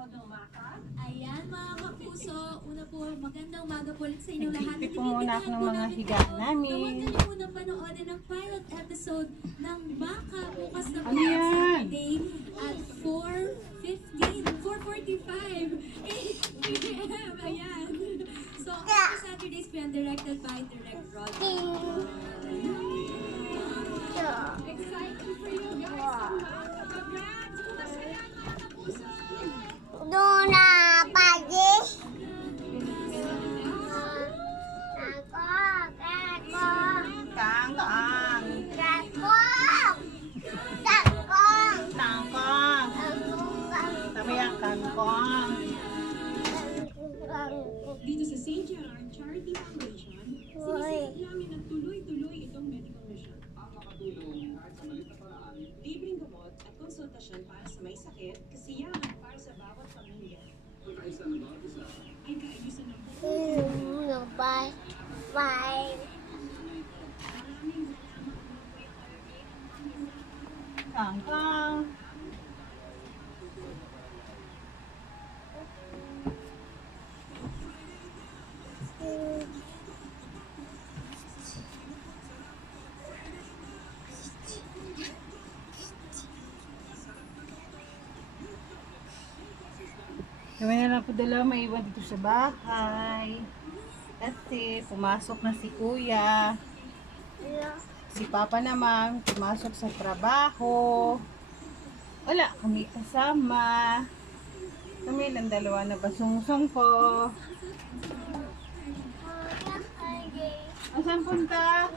manonood ng? Ayan mga kapuso, una po, magandang umaga po ulit sa inyo lahat. Nagtitip po muna ako ng mga higa namin. Huwag niyo muna panoorin ang pilot episode ng Maka bukas na po Ano yan? Saturday at 4.15, 4.45 p.m. Ayan. So, Saturdays po yan directed by Direct Rod. Ang kangkong. Dito sa St. Gerard Charity Foundation, sinisigit namin na tuloy-tuloy itong medical mission. Ang makatulong kahit sa maliit na paraan. Libreng gamot at konsultasyon para sa may sakit, kasiyahan para sa bawat pamilya. Ay kaayusan ng buhay. Bye. Bye. Kangkong. Kami na lang po dalawa maiwan dito sa bahay. Kasi pumasok na si kuya. Si Papa naman, pumasok sa trabaho. Wala kami kasama. Kami lang dalawa na basungsong ko. Asan punta?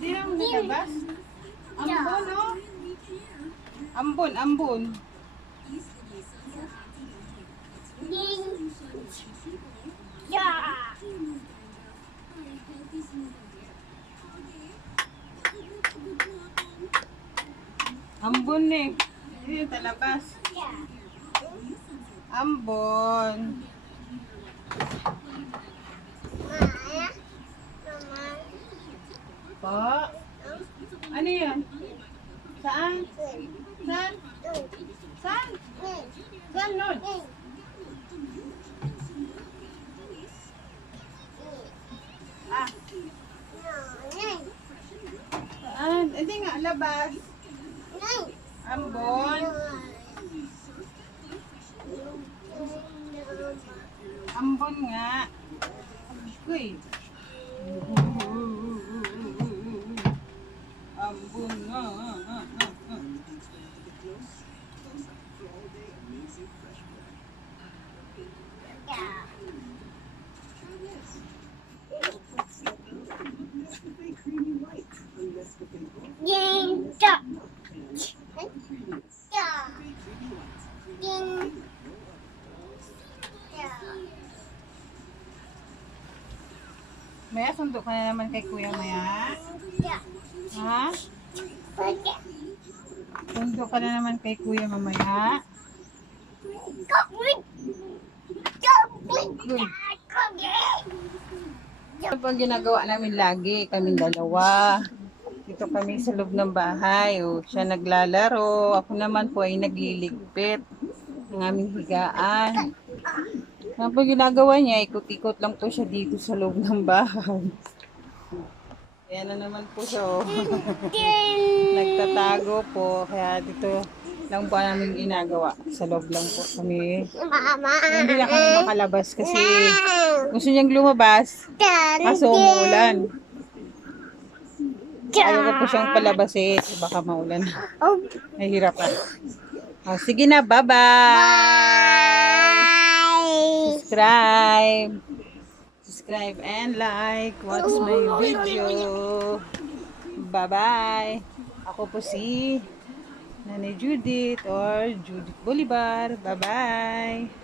Di lang nilabas. Ambon, no? Ambon, ambon. Ding. Yeah. Ambon eh. Hindi talabas. Yeah. Ambon. Mama. Po. Ano yan? Saan? Saan? Saan? Saan nun? Ah, saan? Nga, labas. Ambon. Ambon nga. Uy. Maya, sundo ka na naman kay Kuya Maya. Ha? Sundo ka na naman kay Kuya mamaya. Complete. Ito po ang ginagawa namin lagi, kaming dalawa. Dito kami sa loob ng bahay. O, siya naglalaro. Ako naman po ay nagliligpit ng aming higaan. Po ginagawa niya? Ikot-ikot lang po siya dito sa loob ng bahay. Kaya na naman po siya. Oh. Nagtatago po. Kaya dito lang po namin ginagawa. Sa loob lang po kami. Hindi na kami makalabas kasi gusto niyang lumabas. Kaso umuulan. Ayaw ko po siyang palabasin. Baka maulan. Oh, Nahihirapan. Oh, sige na, bye-bye! Subscribe! Subscribe and like. Watch my video. Bye-bye! Ako po si Nanay Judith or Judith Bolivar. Bye-bye!